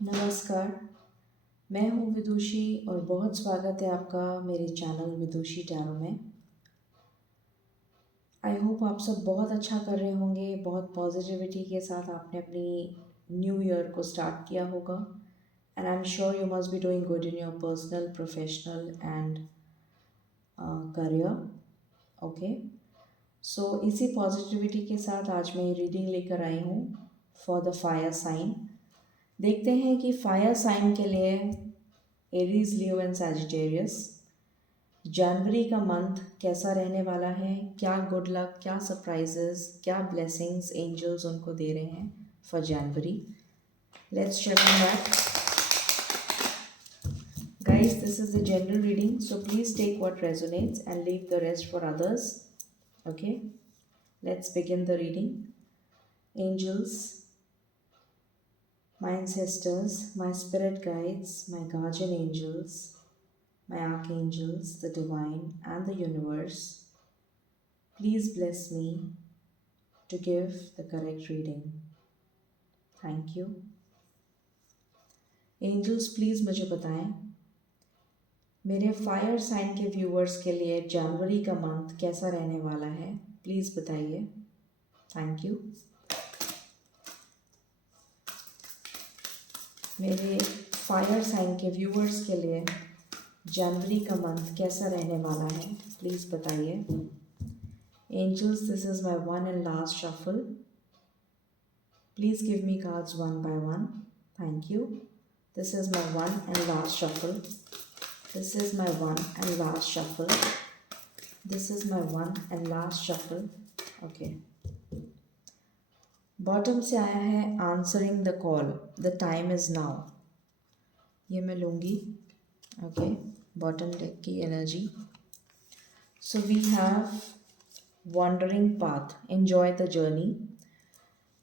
नमस्कार, मैं हूँ विदुषी और बहुत स्वागत है आपका मेरे चैनल विदुषी टैरो में। आई होप आप सब बहुत अच्छा कर रहे होंगे, बहुत पॉजिटिविटी के साथ आपने अपनी न्यू ईयर को स्टार्ट किया होगा and I am sure you must be doing good in your personal, professional and career. Okay, so इसी पॉजिटिविटी के साथ आज मैं रीडिंग लेकर आई हूँ फॉर द फायर साइन। देखते हैं कि फायर साइन के लिए एरीज, लियो एंड सैजिटेरियस जनवरी का मंथ कैसा रहने वाला है, क्या गुड लक, क्या सरप्राइजेस, क्या ब्लेसिंग्स एंजल्स उनको दे रहे हैं for January. Let's check on that guys. This is a general reading, so please take what resonates and leave the rest for others. Okay, let's begin the reading. Angels, my ancestors, my spirit guides, my guardian angels, my archangels, the divine and the universe, please bless me to give the correct reading. Thank you. Angels, please मुझे बताएं मेरे fire sign के viewers के लिए जनवरी का month कैसा रहने वाला है। प्लीज़ बताइए। Thank you. मेरे फायर साइन के व्यूअर्स के लिए जनवरी का मंथ कैसा रहने वाला है, प्लीज़ बताइए। Angels, this is my one and last shuffle. Please give me cards one by one. Thank you. This is my one and last shuffle. This is my one and last shuffle. This is my one and last shuffle. Okay. Bottom से आया है answering the call, the time is now. ये मैं लूँगी। Okay, bottom deck की energy. So we have wandering path, enjoy the journey.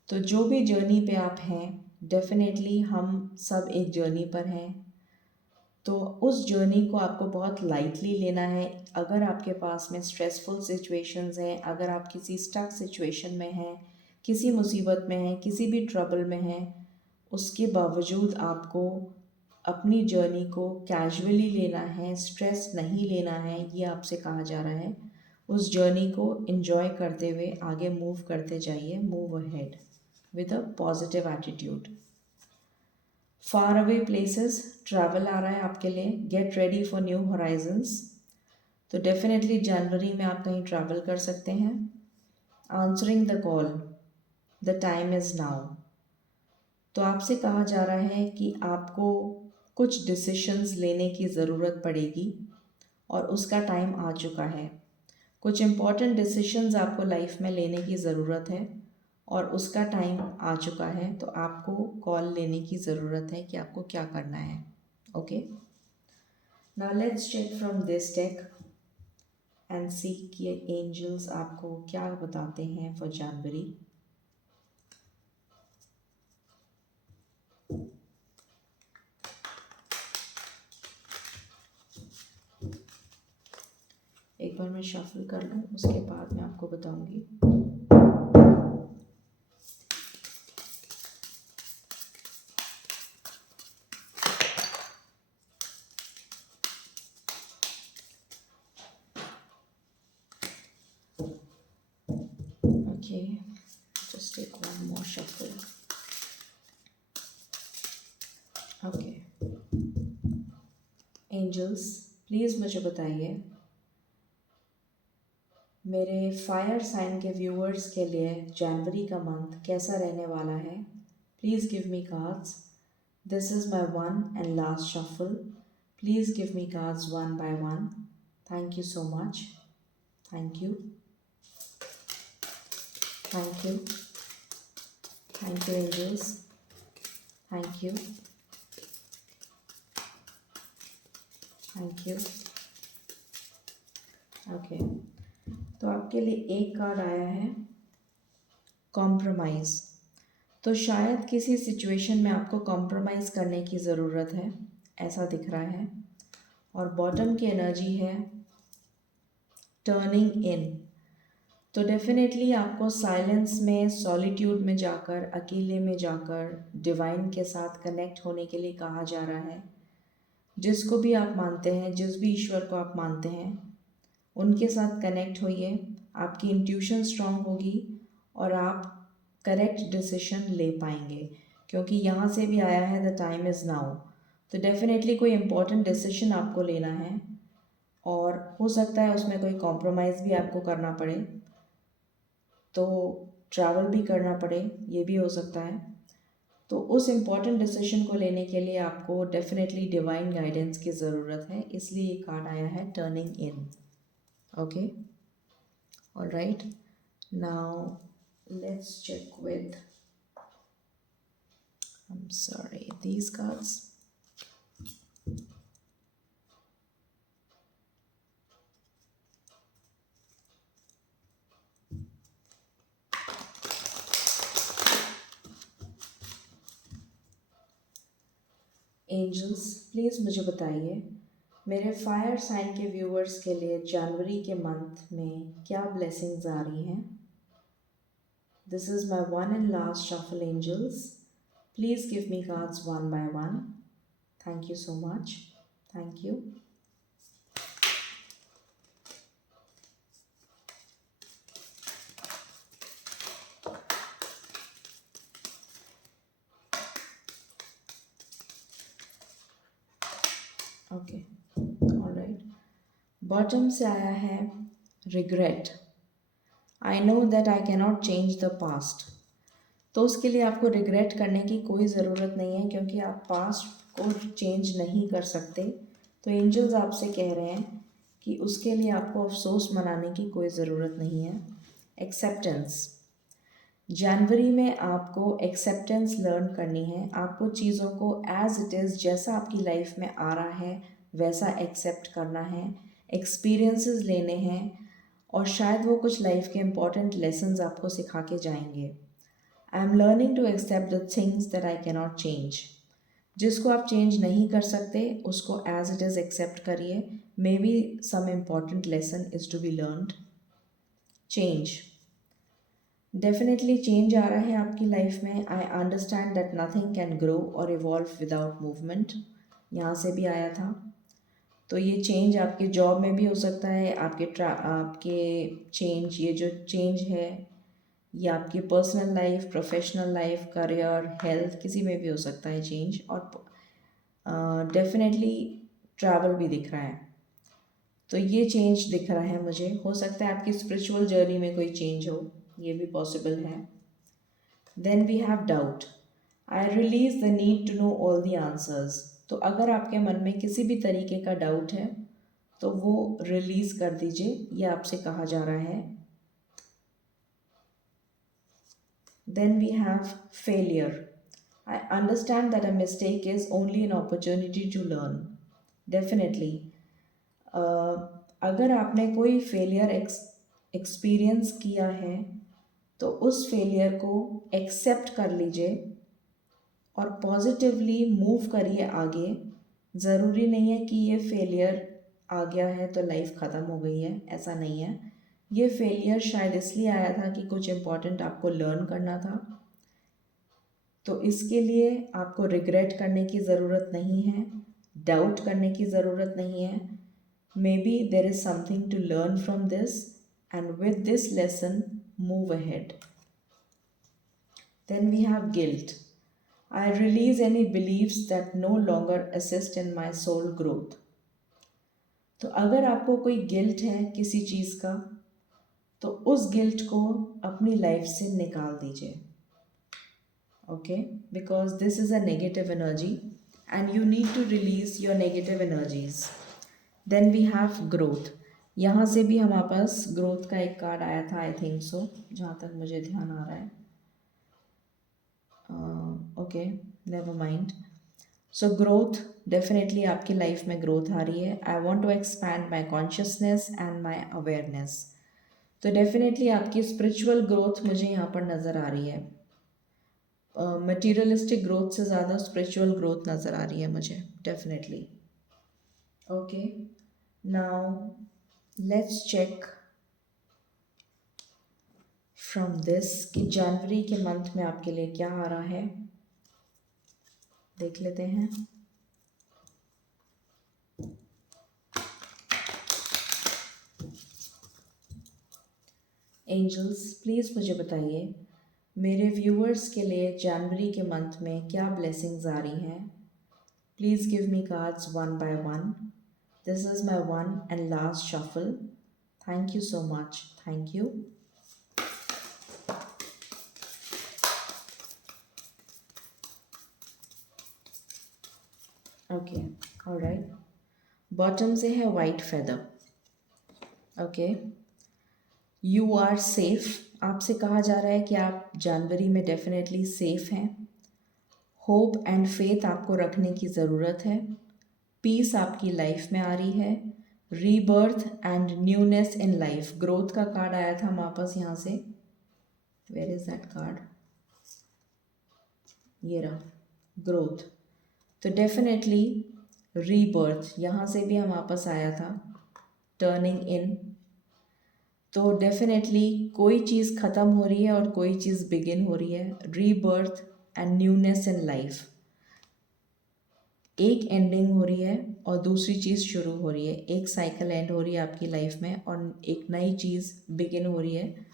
तो जो भी जर्नी पे आप हैं, डेफिनेटली हम सब एक जर्नी पर हैं, तो उस जर्नी को आपको बहुत लाइटली लेना है। अगर आपके पास में स्ट्रेसफुल सिचुएशंस हैं, अगर आप किसी स्टक सिचुएशन में हैं, किसी मुसीबत में हैं, किसी भी ट्रबल में हैं, उसके बावजूद आपको अपनी जर्नी को कैजुअली लेना है, स्ट्रेस नहीं लेना है। ये आपसे कहा जा रहा है। उस जर्नी को एंजॉय करते हुए आगे मूव करते जाइए, move ahead with a positive attitude. Far away places travel आ रहा है आपके लिए। Get ready for new horizons. तो डेफिनेटली जनवरी में आप कहीं ट्रैवल कर सकते हैं। Answering the call, the time is now. तो आपसे कहा जा रहा है कि आपको कुछ डिसीशंस लेने की ज़रूरत पड़ेगी और उसका टाइम आ चुका है। कुछ इम्पॉर्टेंट डिसीशंस आपको लाइफ में लेने की ज़रूरत है और उसका टाइम आ चुका है। तो आपको कॉल लेने की ज़रूरत है कि आपको क्या करना है। Okay, now let's check from this deck and see कि एंजल्स आपको क्या बताते हैं फॉर जनवरी। एक बार मैं शफल कर लूँ, उसके बाद मैं आपको बताऊंगी। Okay, just take one more shuffle. Okay, angels, please मुझे बताइए मेरे फायर साइन के व्यूअर्स के लिए जनवरी का मंथ कैसा रहने वाला है। Please give me cards. This is my one and last shuffle. Please give me cards one by one. Thank you so much. Thank you, thank you, thank you angels, thank you, thank you. Okay, तो आपके लिए एक card आया है compromise. तो शायद किसी situation में आपको कॉम्प्रोमाइज़ करने की ज़रूरत है, ऐसा दिख रहा है। और बॉटम की एनर्जी है टर्निंग इन। तो डेफिनेटली आपको साइलेंस में, सॉलिट्यूड में जाकर, अकेले में जाकर डिवाइन के साथ कनेक्ट होने के लिए कहा जा रहा है। जिसको भी आप मानते हैं, जिस भी ईश्वर को आप मानते हैं, उनके साथ कनेक्ट होइए। आपकी इंट्यूशन स्ट्रांग होगी और आप करेक्ट डिसीजन ले पाएंगे, क्योंकि यहाँ से भी आया है द टाइम इज़ नाउ। तो डेफिनेटली कोई इम्पोर्टेंट डिसीजन आपको लेना है और हो सकता है उसमें कोई कॉम्प्रोमाइज़ भी आपको करना पड़े, तो ट्रैवल भी करना पड़े, ये भी हो सकता है। तो उस इम्पॉर्टेंट डिसीजन को लेने के लिए आपको डेफिनेटली डिवाइन गाइडेंस की ज़रूरत है, इसलिए ये कार्ड आया है turning in. Okay, alright, now let's check with, I'm sorry, these cards. Angels, please मुझे बताइए मेरे फायर साइन के व्यूअर्स के लिए जनवरी के मंथ में क्या ब्लेसिंग्स आ रही हैं। This is my one and last shuffle angels, please give me cards one by one. Thank you so much, thank you. Okay, alright, bottom से आया है regret. I know that I cannot change the past. तो उसके लिए आपको regret करने की कोई ज़रूरत नहीं है, क्योंकि आप पास्ट को चेंज नहीं कर सकते। तो एंजल्स आपसे कह रहे हैं कि उसके लिए आपको अफसोस मनाने की कोई ज़रूरत नहीं है। एक्सेप्टेंस, जनवरी में आपको एक्सेप्टेंस लर्न करनी है। आपको चीज़ों को एज इट इज़, जैसा आपकी लाइफ में आ रहा है वैसा एक्सेप्ट करना है। एक्सपीरियंसेस लेने हैं और शायद वो कुछ लाइफ के इम्पॉर्टेंट लेसन्स आपको सिखा के जाएंगे। I am learning to accept the things that I cannot change. जिसको आप चेंज नहीं कर सकते उसको एज इट इज़ एक्सेप्ट करिए। Maybe some important lesson is to be learned. Change, definitely change आ रहा है आपकी लाइफ में। I understand that nothing can grow और इवॉल्व विदाउट मूवमेंट, यहाँ से भी आया था। तो ये चेंज आपके जॉब में भी हो सकता है, आपके चेंज, ये जो चेंज है ये आपकी personal life, professional life, career, health, किसी में भी हो सकता है चेंज। और डेफिनेटली ट्रैवल भी दिख रहा है। तो ये चेंज दिख रहा है मुझे। हो सकता है आपकी स्पिरिचुअल जर्नी में कोई चेंज हो, ये भी पॉसिबल है। Then we have doubt, I release the need to know all the answers. तो अगर आपके मन में किसी भी तरीके का डाउट है तो वो रिलीज कर दीजिए, ये आपसे कहा जा रहा है। Then we have failure, I understand that a mistake is only an opportunity to learn. Definitely अगर आपने कोई फेलियर एक्सपीरियंस किया है तो उस फेलियर को एक्सेप्ट कर लीजिए और पॉजिटिवली मूव करिए आगे। ज़रूरी नहीं है कि ये फेलियर आ गया है तो लाइफ ख़त्म हो गई है, ऐसा नहीं है। ये फेलियर शायद इसलिए आया था कि कुछ इम्पोर्टेंट आपको लर्न करना था। तो इसके लिए आपको रिग्रेट करने की ज़रूरत नहीं है, डाउट करने की ज़रूरत नहीं है। Maybe there is something to learn from this and with this lesson move ahead. Then we have guilt, I release any beliefs that no longer assist in my soul growth. तो अगर आपको कोई guilt है किसी चीज़ का तो उस guilt को अपनी लाइफ से निकाल दीजिए। Okay, because this is a negative energy and you need to release your negative energies. Then we have growth, यहाँ से भी हमारे पास ग्रोथ का एक कार्ड आया था, आई थिंक सो, जहाँ तक मुझे ध्यान आ रहा है। Okay, never mind. So growth, definitely आपकी लाइफ में ग्रोथ आ रही है। I want to expand my consciousness and my awareness. तो डेफिनेटली आपकी स्पिरिचुअल ग्रोथ मुझे यहाँ पर नज़र आ रही है। मटीरियलिस्टिक ग्रोथ से ज़्यादा स्पिरिचुअल ग्रोथ नज़र आ रही है मुझे, definitely. Okay, now let's check from this कि जनवरी के मंथ में आपके लिए क्या आ रहा है, देख लेते हैं। एंजल्स प्लीज़ मुझे बताइए मेरे व्यूअर्स के लिए जनवरी के मंथ में क्या ब्लेसिंग्स आ रही हैं। Please give me cards one by one. This is my one and last shuffle. Thank you so much, thank you. Okay, alright. Bottom से है white feather. Okay, you are safe. आपसे कहा जा रहा है कि आप जनवरी में डेफिनेटली सेफ हैं। होप एंड फेथ आपको रखने की ज़रूरत है। पीस आपकी लाइफ में आ रही है। Rebirth and newness in life, growth का कार्ड आया था वापस यहाँ से। वेयर इज़ दैट कार्ड, ये रहा, ग्रोथ। तो डेफिनेटली रीबर्थ यहाँ से भी हम वापस आया था, टर्निंग इन। तो डेफिनेटली कोई चीज़ ख़त्म हो रही है और कोई चीज़ बिगिन हो रही है। Rebirth and newness in life, एक एंडिंग हो रही है और दूसरी चीज़ शुरू हो रही है। एक साइकिल एंड हो रही है आपकी लाइफ में और एक नई चीज़ बिगिन हो रही है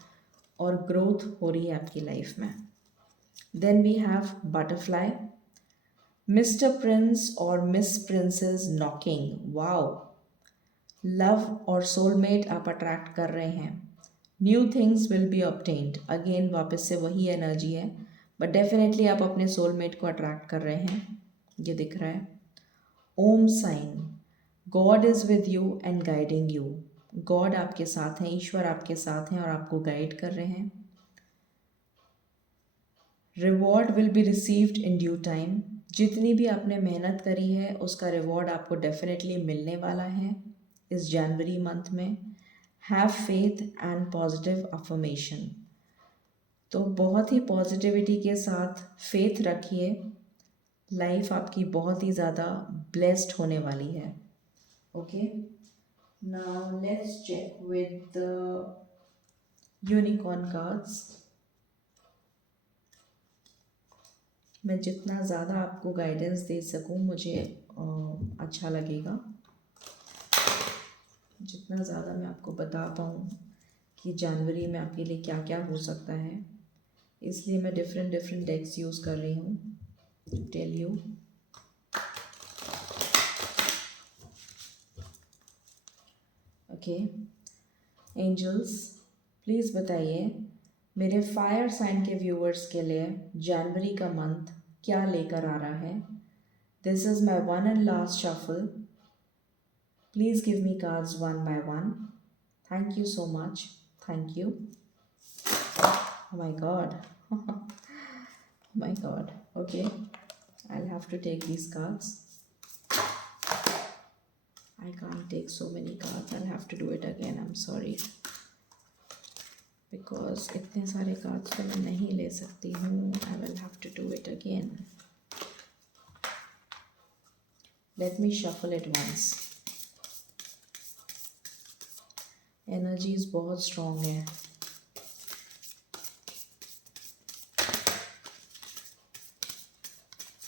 और ग्रोथ हो रही है आपकी लाइफ में। Then we have butterfly, mister prince और miss princess knocking. Wow, love और सोलमेट आप अट्रैक्ट कर रहे हैं। New things will be obtained. Again वापस से वही एनर्जी है, बट डेफिनेटली आप अपने सोलमेट को अट्रैक्ट कर रहे हैं, ये दिख रहा है। Om sign, God is with you and guiding you. God आपके साथ हैं, ईश्वर आपके साथ हैं और आपको गाइड कर रहे हैं। Reward will be received in due time. जितनी भी आपने मेहनत करी है उसका रिवॉर्ड आपको डेफिनेटली मिलने वाला है इस जनवरी मंथ में। Have faith and positive affirmation, तो बहुत ही पॉजिटिविटी के साथ फेथ रखिए। लाइफ आपकी बहुत ही ज़्यादा ब्लेस्ड होने वाली है। Okay, now let's check with the unicorn cards. मैं जितना ज़्यादा आपको गाइडेंस दे सकूं मुझे अच्छा लगेगा। जितना ज़्यादा मैं आपको बता पाऊँ कि जनवरी में आपके लिए क्या क्या हो सकता है, इसलिए मैं डिफरेंट डेक्स यूज़ कर रही हूँ to tell you. Okay angels, please बताइए मेरे फायर साइन के व्यूअर्स के लिए जनवरी का मंथ क्या लेकर आ रहा है। This is my one and last shuffle. Please give me cards one by one. Thank you so much, thank you. My God, my God. Okay, I'll have to take these cards. I can't take so many cards. I'll have to do it again. I'm sorry. Because इतने सारे cards तो मैं नहीं ले सकती हूँ. I will have to do it again. Let me shuffle it once. Energies बहुत strong है.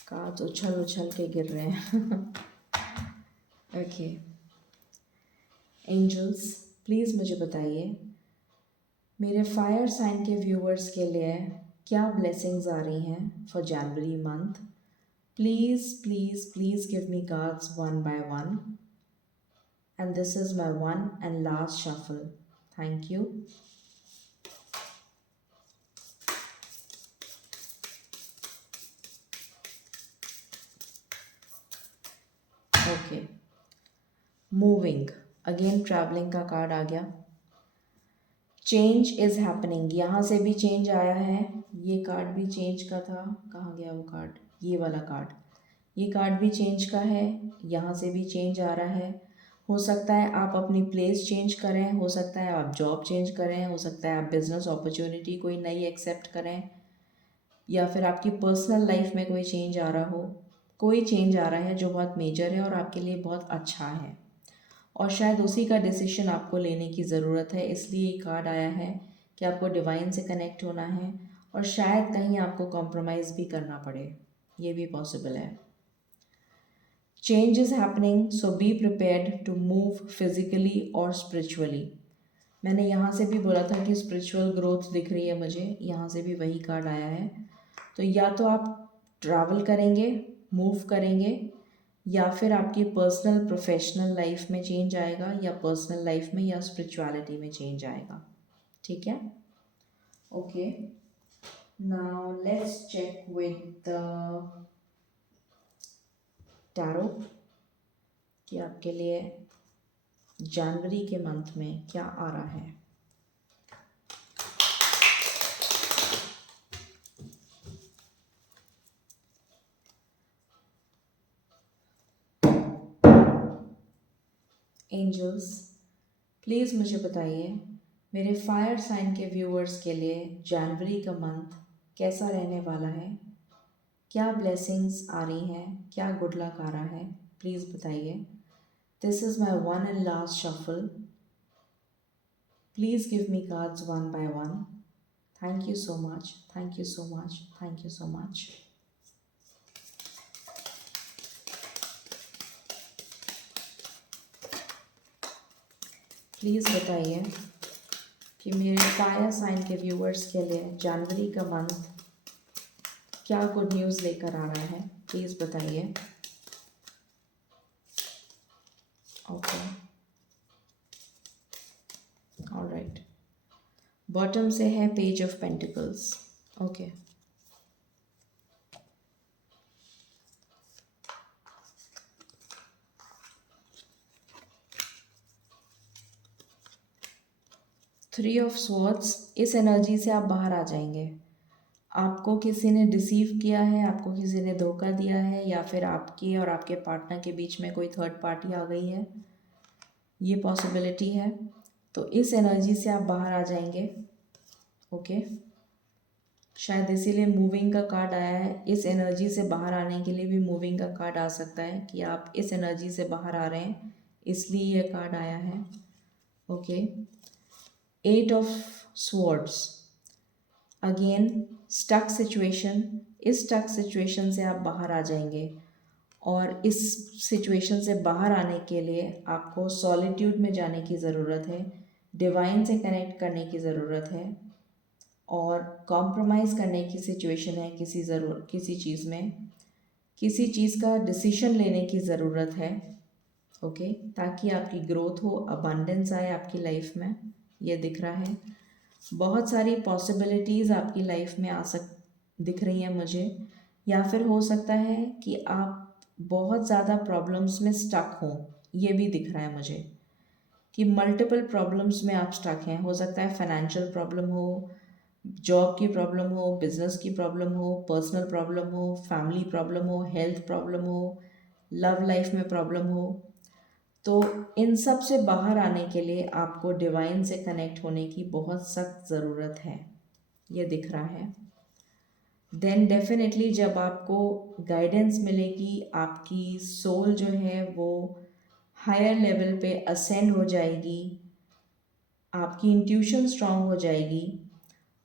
कार्ड्स उछल उछल के गिर रहे हैं। ओके एंजल्स, प्लीज़ मुझे बताइए मेरे फायर साइन के व्यूअर्स के लिए क्या ब्लेसिंग्स आ रही हैं for January month. Please please please give me cards one by one and this is my one and last shuffle. Thank you. Okay, moving, again travelling का कार्ड आ गया। चेंज इज़ हैपनिंग, यहाँ से भी change आया है। ये card भी चेंज का था, कहाँ गया वो कार्ड, ये वाला कार्ड। ये कार्ड भी चेंज का है, यहाँ से भी चेंज आ रहा है। हो सकता है आप अपनी प्लेस चेंज करें, हो सकता है आप जॉब चेंज करें, हो सकता है आप बिज़नेस अपॉर्चुनिटी कोई नई एक्सेप्ट करें, या फिर आपकी पर्सनल लाइफ में कोई चेंज आ रहा हो। कोई चेंज आ रहा है जो बहुत मेजर है और आपके लिए बहुत अच्छा है और शायद उसी का डिसीजन आपको लेने की ज़रूरत है, इसलिए ये कार्ड आया है कि आपको डिवाइन से कनेक्ट होना है और शायद कहीं आपको कॉम्प्रोमाइज़ भी करना पड़े, ये भी पॉसिबल है। Change is happening, so be prepared to move physically और स्पिरिचुअली। मैंने यहाँ से भी बोला था कि स्पिरिचुअल ग्रोथ दिख रही है मुझे, यहाँ से भी वही कार्ड आया है। तो या तो आप ट्रैवल करेंगे, मूव करेंगे, या फिर आपकी पर्सनल प्रोफेशनल लाइफ में चेंज आएगा, या पर्सनल लाइफ में या स्पिरिचुअलिटी में चेंज आएगा। ठीक है, okay. Now let's check with the tarot कि आपके लिए जनवरी के मंथ में क्या आ रहा है। एंजल्स प्लीज़ मुझे बताइए मेरे फायर साइन के व्यूअर्स के लिए जनवरी का मंथ कैसा रहने वाला है, क्या ब्लेसिंग्स आ रही हैं, क्या गुड लक आ रहा है, प्लीज़ बताइए। This is my one and last shuffle, please give me cards one by one. Thank you so much, thank you so much, thank you so much. Please बताइए कि मेरे फायर साइन के viewers के लिए जनवरी का month क्या good news लेकर आ रहा है, प्लीज़ बताइए। Okay, alright. बॉटम से है page of pentacles. Okay, three of swords, इस एनर्जी से आप बाहर आ जाएंगे। आपको किसी ने डिसीव किया है, आपको किसी ने धोखा दिया है, या फिर आपके और आपके पार्टनर के बीच में कोई थर्ड पार्टी आ गई है, ये पॉसिबिलिटी है। तो इस एनर्जी से आप बाहर आ जाएंगे। ओके, शायद इसीलिए मूविंग का कार्ड आया है। इस एनर्जी से बाहर आने के लिए भी मूविंग का कार्ड आ सकता है कि आप इस एनर्जी से बाहर आ रहे हैं, इसलिए ये कार्ड आया है। Okay, eight of swords, again stuck situation. इस स्टक सिचुएशन से आप बाहर आ जाएंगे, और इस सिचुएशन से बाहर आने के लिए आपको सॉलिट्यूड में जाने की ज़रूरत है, डिवाइन से कनेक्ट करने की ज़रूरत है, और कॉम्प्रोमाइज़ करने की सिचुएशन है किसी चीज़ में, किसी चीज़ का डिसीजन लेने की ज़रूरत है। ओके, ताकि आपकी ग्रोथ हो, अबंडेंस आए आपकी लाइफ में, ये दिख रहा है। बहुत सारी पॉसिबिलिटीज़ आपकी लाइफ में दिख रही हैं मुझे, या फिर हो सकता है कि आप बहुत ज़्यादा प्रॉब्लम्स में स्टक हों, ये भी दिख रहा है मुझे कि मल्टीपल प्रॉब्लम्स में आप स्टक हैं। हो सकता है फाइनेंशियल प्रॉब्लम हो, जॉब की प्रॉब्लम हो, बिजनेस की प्रॉब्लम हो, पर्सनल प्रॉब्लम हो, फैमिली प्रॉब्लम हो, हेल्थ प्रॉब्लम हो, लव लाइफ में प्रॉब्लम हो। तो इन सब से बाहर आने के लिए आपको डिवाइन से कनेक्ट होने की बहुत सख्त ज़रूरत है, ये दिख रहा है। देन डेफिनेटली जब आपको गाइडेंस मिलेगी, आपकी सोल जो है वो हायर लेवल पे असेंड हो जाएगी, आपकी इंट्यूशन स्ट्रांग हो जाएगी,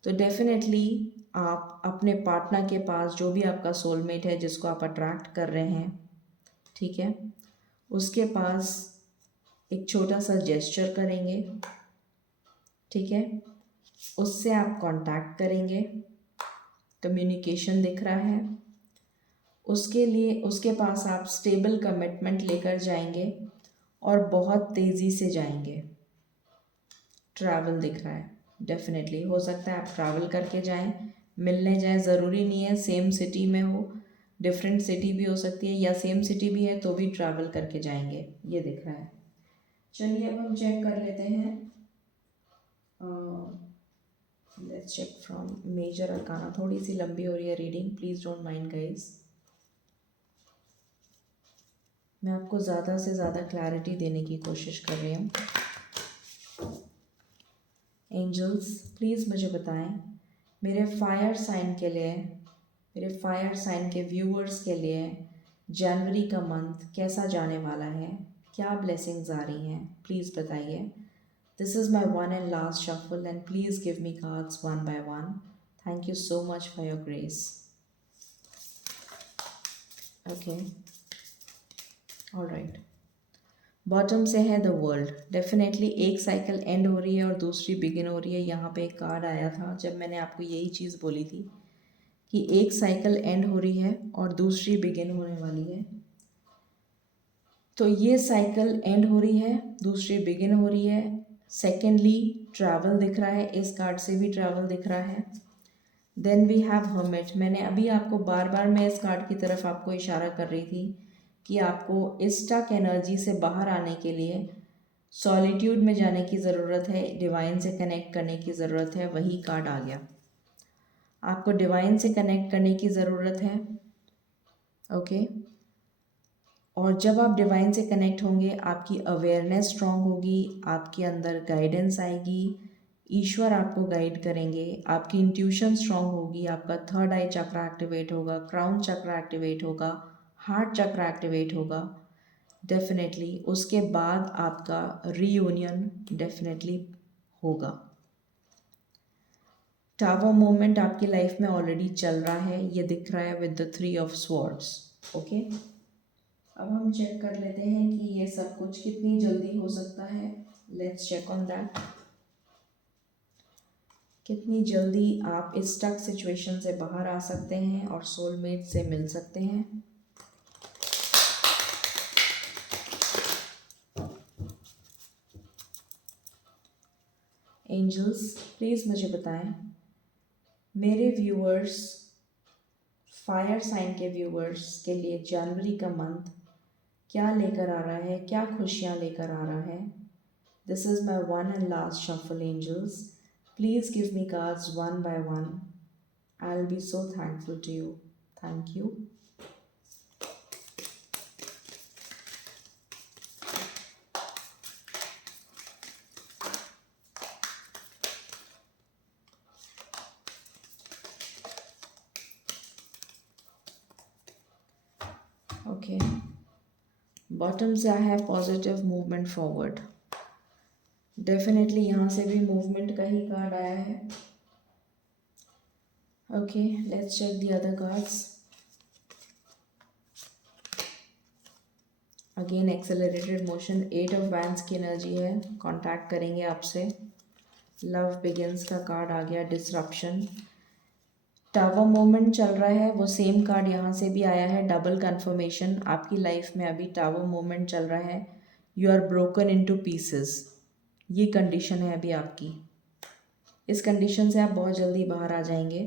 तो डेफिनेटली आप अपने पार्टनर के पास, जो भी आपका सोलमेट है जिसको आप अट्रैक्ट कर रहे हैं, ठीक है, उसके पास एक छोटा सा जेस्चर करेंगे, ठीक है, उससे आप कांटेक्ट करेंगे, कम्युनिकेशन दिख रहा है। उसके लिए उसके पास आप स्टेबल कमिटमेंट लेकर जाएंगे और बहुत तेज़ी से जाएंगे। ट्रैवल दिख रहा है, डेफिनेटली हो सकता है आप ट्रैवल करके जाएं, मिलने जाएं, ज़रूरी नहीं है सेम सिटी में हो, डिफरेंट सिटी भी हो सकती है, या सेम सिटी भी है तो भी ट्रैवल करके जाएंगे, ये दिख रहा है। चलिए अब हम चेक कर लेते हैं। Let's check from major arcana. थोड़ी सी लंबी हो रही है reading, please don't mind guys. मैं आपको ज़्यादा से ज़्यादा क्लैरिटी देने की कोशिश कर रही हूँ। एंजल्स प्लीज़ मुझे बताएं मेरे फायर साइन के लिए, मेरे फायर साइन के व्यूअर्स के लिए जनवरी का मंथ कैसा जाने वाला है, क्या ब्लेसिंग्स आ रही हैं, प्लीज़ बताइए। This is my one and last shuffle, and please give me cards one by one. Thank you so much for your grace. Okay, all right. Bottom से है द वर्ल्ड. डेफिनेटली एक cycle and हो रही है और दूसरी begin हो रही है. यहाँ पे एक कार्ड आया था जब मैंने आपको यही चीज़ बोली थी कि एक साइकिल एंड हो रही है और दूसरी बिगिन होने वाली है. तो ये साइकिल एंड हो रही है, दूसरी बिगिन हो रही है. सेकेंडली ट्रैवल दिख रहा है, इस कार्ड से भी ट्रैवल दिख रहा है. Then we have hermit. मैंने अभी आपको बार बार मैं इस कार्ड की तरफ आपको इशारा कर रही थी कि आपको इस स्टक एनर्जी से बाहर आने के लिए सॉलिट्यूड में जाने की ज़रूरत है, डिवाइन से कनेक्ट करने की ज़रूरत है. वही कार्ड आ गया. आपको डिवाइन से कनेक्ट करने की ज़रूरत है. ओके और जब आप डिवाइन से कनेक्ट होंगे आपकी अवेयरनेस स्ट्रांग होगी, आपके अंदर गाइडेंस आएगी, ईश्वर आपको गाइड करेंगे, आपकी इंट्यूशन स्ट्रांग होगी, आपका थर्ड आई चक्र एक्टिवेट होगा, क्राउन चक्र एक्टिवेट होगा, हार्ट चक्र एक्टिवेट होगा. डेफिनेटली उसके बाद आपका रीयूनियन डेफिनेटली होगा. टावर मूवमेंट आपकी लाइफ में ऑलरेडी चल रहा है, ये दिख रहा है with the 3 of swords. Okay अब हम चेक कर लेते हैं कि ये सब कुछ कितनी जल्दी हो सकता है. Let's check on that. कितनी जल्दी आप इस स्टक सिचुएशन से बाहर आ सकते हैं और सोलमेट से मिल सकते हैं. एंजल्स प्लीज़ मुझे बताएं मेरे व्यूअर्स, फायर साइन के व्यूअर्स के लिए जनवरी का मंथ क्या लेकर आ रहा है, क्या खुशियाँ लेकर आ रहा है. This is my one and last shuffle angels. Please give me cards one by one. I will be so thankful to you. Thank you. Okay bottom से I have positive movement forward. Definitely यहाँ से भी movement का ही card आया है. Okay let's check the other cards. Again accelerated motion. 8 of wands की energy है, कांटेक्ट करेंगे आपसे. लव बिगिंस का कार्ड आ गया. डिसरप्शन. टावर मूवमेंट चल रहा है, वो सेम कार्ड यहाँ से भी आया है. Double conformation. आपकी लाइफ में अभी टावर मूवमेंट चल रहा है. You are broken into pieces. ये कंडीशन है अभी आपकी. इस कंडीशन से आप बहुत जल्दी बाहर आ जाएंगे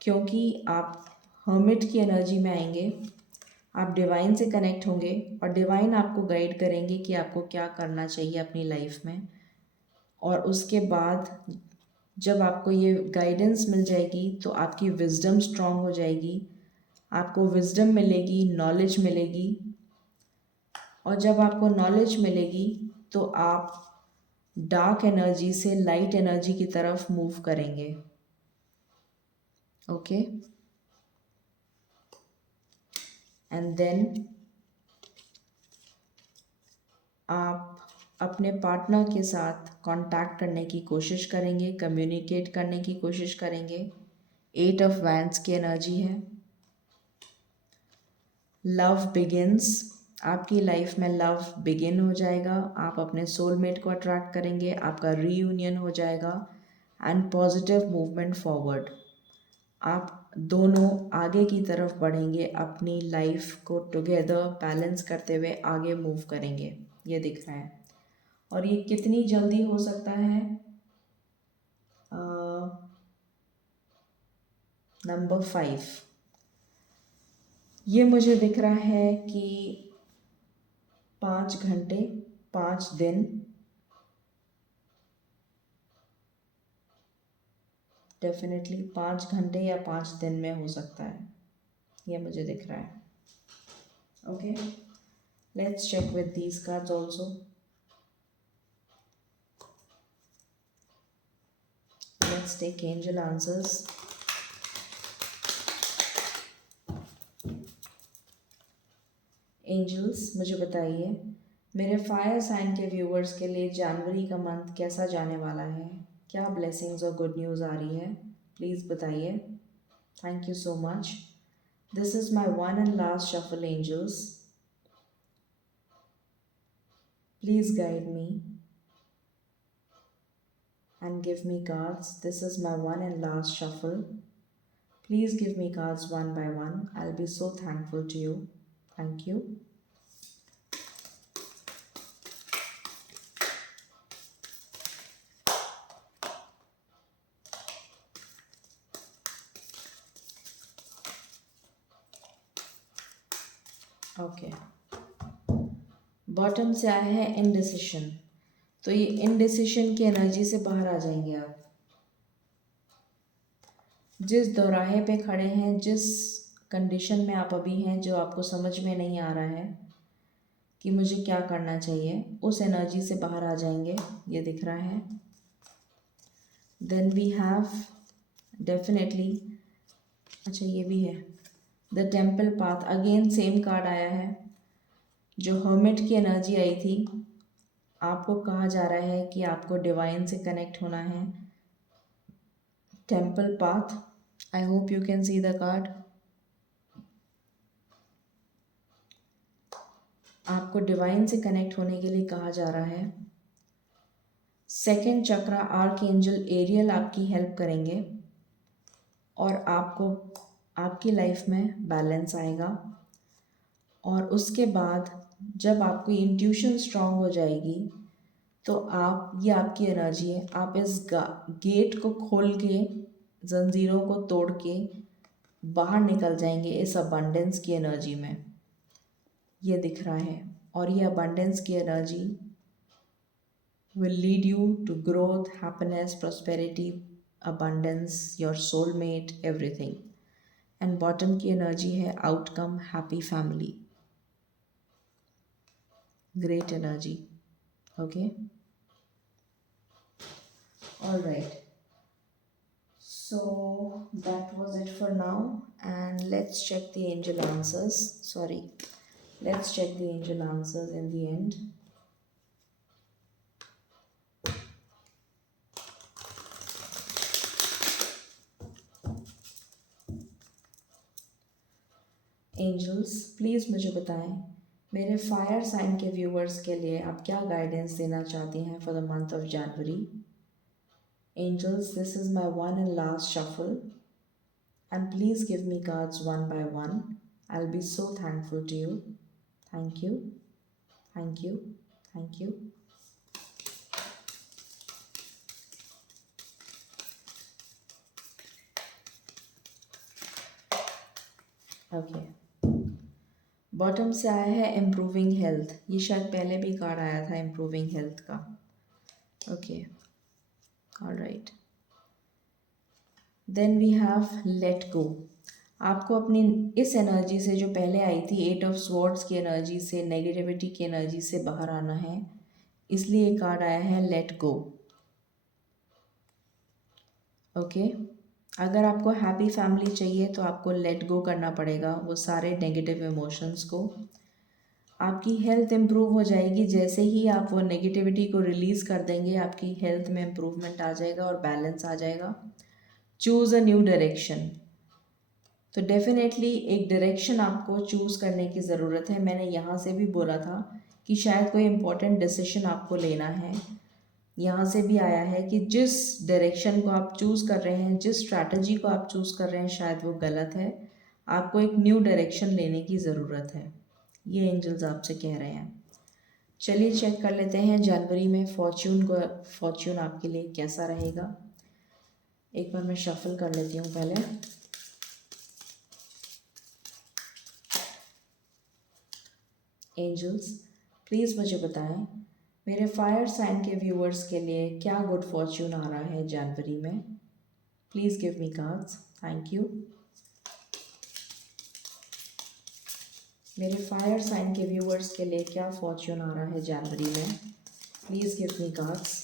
क्योंकि आप हर्मिट की एनर्जी में आएंगे. आप डिवाइन से कनेक्ट होंगे और डिवाइन आपको गाइड करेंगे कि आपको क्या करना चाहिए अपनी लाइफ में. और उसके बाद जब आपको ये गाइडेंस मिल जाएगी तो आपकी विजडम स्ट्रांग हो जाएगी, आपको विजडम मिलेगी, नॉलेज मिलेगी. और जब आपको नॉलेज मिलेगी तो आप डार्क एनर्जी से लाइट एनर्जी की तरफ मूव करेंगे. ओके एंड देन आप अपने पार्टनर के साथ कांटेक्ट करने की कोशिश करेंगे, कम्युनिकेट करने की कोशिश करेंगे. 8 ऑफ वैंड्स की एनर्जी है. Love begins. आपकी लाइफ में लव बिगिन हो जाएगा, आप अपने सोलमेट को अट्रैक्ट करेंगे, आपका रीयूनियन हो जाएगा. And positive movement forward. आप दोनों आगे की तरफ बढ़ेंगे, अपनी लाइफ को टुगेदर बैलेंस करते हुए आगे मूव करेंगे. ये दिख रहा है. और ये कितनी जल्दी हो सकता है. नंबर 5 ये मुझे दिख रहा है कि 5 घंटे 5 दिन. डेफिनेटली 5 घंटे या 5 दिन में हो सकता है, ये मुझे दिख रहा है. Okay let's check with these cards also. Let's take angel answers. Angels मुझे बताइए मेरे फायर साइन के व्यूवर्स के लिए जनवरी का मंथ कैसा जाने वाला है, क्या ब्लेसिंग्स और गुड न्यूज़ आ रही है, प्लीज़ बताइए। Thank you so much. This is my one and last shuffle angels, please guide me and give me cards. This is my one and last shuffle. Please give me cards one by one. I'll be so thankful to you. Thank you. Okay, bottom से आया है indecision. तो ये indecision की energy से बाहर आ जाएंगे आप। जिस दौराहे पे खड़े हैं, जिस कंडीशन में आप अभी हैं, जो आपको समझ में नहीं आ रहा है कि मुझे क्या करना चाहिए, उस एनर्जी से बाहर आ जाएंगे, ये दिख रहा है। देन वी हैव डेफिनेटली, अच्छा ये भी है, the temple path. Again same card आया है, जो हर्मिट की एनर्जी आई थी। आपको कहा जा रहा है कि आपको डिवाइन से कनेक्ट होना है। Temple path, I hope you can see the card. आपको डिवाइन से कनेक्ट होने के लिए कहा जा रहा है। सेकंड चक्रा आर्क एंजल एरियल आपकी हेल्प करेंगे और आपको आपकी लाइफ में बैलेंस आएगा। और उसके बाद जब आपकी इंट्यूशन स्ट्रांग हो जाएगी तो आप, ये आपकी एनर्जी है, आप इस गेट को खोल के, जंजीरों को तोड़ के बाहर निकल जाएंगे इस अबंडेंस की एनर्जी में, ये दिख रहा है। और ये अबंडेंस की energy will lead you to growth, happiness, prosperity, abundance, your soulmate, everything. And bottom की एनर्जी है outcome, happy family, great energy. Okay, all right, so that was it for now, and let's check the angel answers. Let's check the angel answers in the end. Angels, please मुझे बताएं मेरे fire sign के viewers के लिए आप क्या guidance देना चाहती हैं for the month of January. Angels, this is my one and last shuffle and please give me cards one by one. I will be so thankful to you. Thank you, thank you, thank you. Okay, bottom से आया है improving health. ये शायद पहले भी card आया था improving health का। Okay, alright, then we have let go. आपको अपनी इस एनर्जी से जो पहले आई थी, एट ऑफ स्वॉर्ड्स की एनर्जी से, नेगेटिविटी की एनर्जी से बाहर आना है, इसलिए कार्ड आया है लेट गो। ओके, अगर आपको हैप्पी फैमिली चाहिए तो आपको लेट गो करना पड़ेगा वो सारे नेगेटिव इमोशंस को। आपकी हेल्थ इम्प्रूव हो जाएगी जैसे ही आप वो नेगेटिविटी को रिलीज़ कर देंगे, आपकी हेल्थ में इम्प्रूवमेंट आ जाएगा और बैलेंस आ जाएगा। चूज़ अ न्यू डायरेक्शन, तो डेफिनेटली एक डायरेक्शन आपको चूज़ करने की ज़रूरत है। मैंने यहाँ से भी बोला था कि शायद कोई इम्पोर्टेंट डिसीजन आपको लेना है। यहाँ से भी आया है कि जिस डायरेक्शन को आप चूज़ कर रहे हैं, जिस स्ट्रैटेजी को आप चूज़ कर रहे हैं, शायद वो गलत है। आपको एक न्यू डायरेक्शन लेने की ज़रूरत है, ये एंजल्स आपसे कह रहे हैं। चलिए चेक कर लेते हैं जनवरी में फॉर्च्यून आपके लिए कैसा रहेगा। एक बार मैं शफल कर लेती हूँ पहले। एंजल्स, प्लीज़ मुझे बताएं मेरे फायर साइन के व्यूअर्स के लिए क्या गुड फॉर्च्यून आ रहा है जनवरी में। Please give me cards. Thank you. मेरे फायर साइन के व्यूअर्स के लिए क्या फॉर्च्यून आ रहा है जनवरी में। Please give me cards.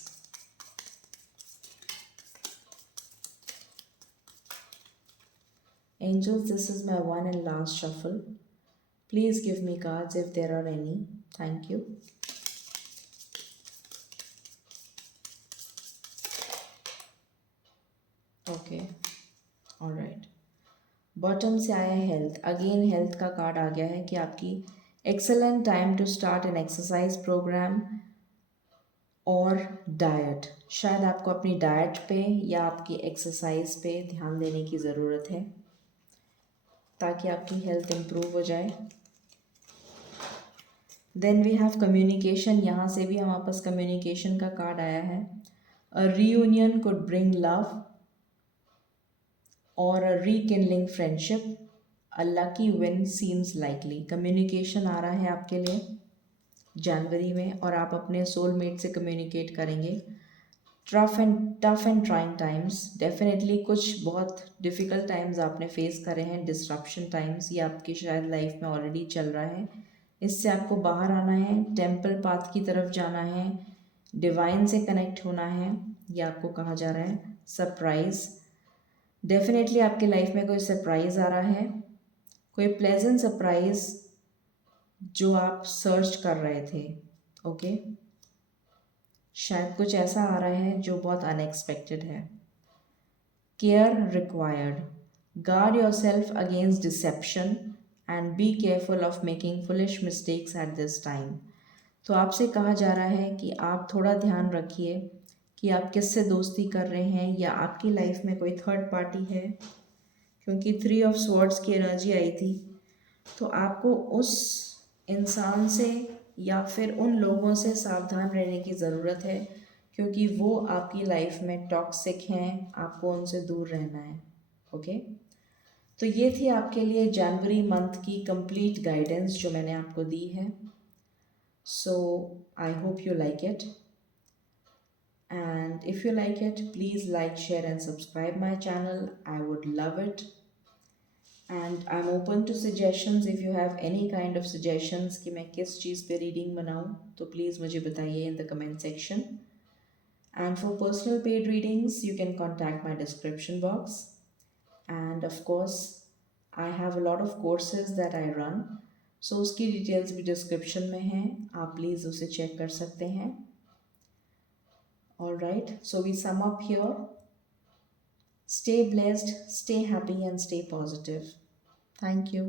Angels, this is my one and last shuffle. Please give me cards if there are any. Thank you. Okay, alright. Bottom से आया हेल्थ, अगेन हेल्थ का कार्ड आ गया है कि आपकी excellent time to start an exercise program और diet. शायद आपको अपनी डाइट पे या आपकी एक्सरसाइज पे ध्यान देने की ज़रूरत है ताकि आपकी हेल्थ इम्प्रूव हो जाए। देन वी हैव कम्युनिकेशन, यहाँ से भी हमारे पास कम्युनिकेशन का कार्ड आया है। A reunion could bring love और a rekindling friendship, a lucky win seems likely. Communication आ रहा है आपके लिए जनवरी में और आप अपने सोलमेट से कम्युनिकेट करेंगे। Tough and trying times, definitely कुछ बहुत डिफ़िकल्ट टाइम्स आपने फेस करे हैं, डिस्ट्रप्शन टाइम्स, ये आपकी शायद लाइफ में ऑलरेडी चल रहा है। इससे आपको बाहर आना है, टेम्पल पाथ की तरफ जाना है, डिवाइन से कनेक्ट होना है, ये आपको कहा जा रहा है। सरप्राइज़, डेफिनेटली आपके लाइफ में कोई सरप्राइज़ आ रहा है, कोई प्लेजेंट सरप्राइज़ जो आप सर्च कर रहे थे। ओके, शायद कुछ ऐसा आ रहा है जो बहुत अनएक्सपेक्टेड है। Care required, guard your self against dissipation and be careful of making foolish mistakes at this time. तो आपसे कहा जा रहा है कि आप थोड़ा ध्यान रखिए कि आप किससे दोस्ती कर रहे हैं या आपकी लाइफ में कोई थर्ड पार्टी है, क्योंकि 3 ऑफ स्वॉर्ड्स की एनर्जी आई थी। तो आपको उस इंसान से या फिर उन लोगों से सावधान रहने की ज़रूरत है, क्योंकि वो आपकी लाइफ में टॉक्सिक हैं, आपको उनसे दूर रहना है। ओके, तो ये थी आपके लिए जनवरी मंथ की कंप्लीट गाइडेंस जो मैंने आपको दी है। So I hope you like it, and if you like it, please like, share and subscribe my channel. I would love it. And I'm open to suggestions. If you have any kind of suggestions कि मैं किस चीज़ पे reading बनाऊँ तो please मुझे बताइए in the comment section. And for personal paid readings, you can contact my description box. And of course, I have a lot of courses that I run. So उसकी details भी description में हैं, आप please उसे check कर सकते हैं। Alright, so we sum up here. Stay blessed, stay happy and stay positive. Thank you.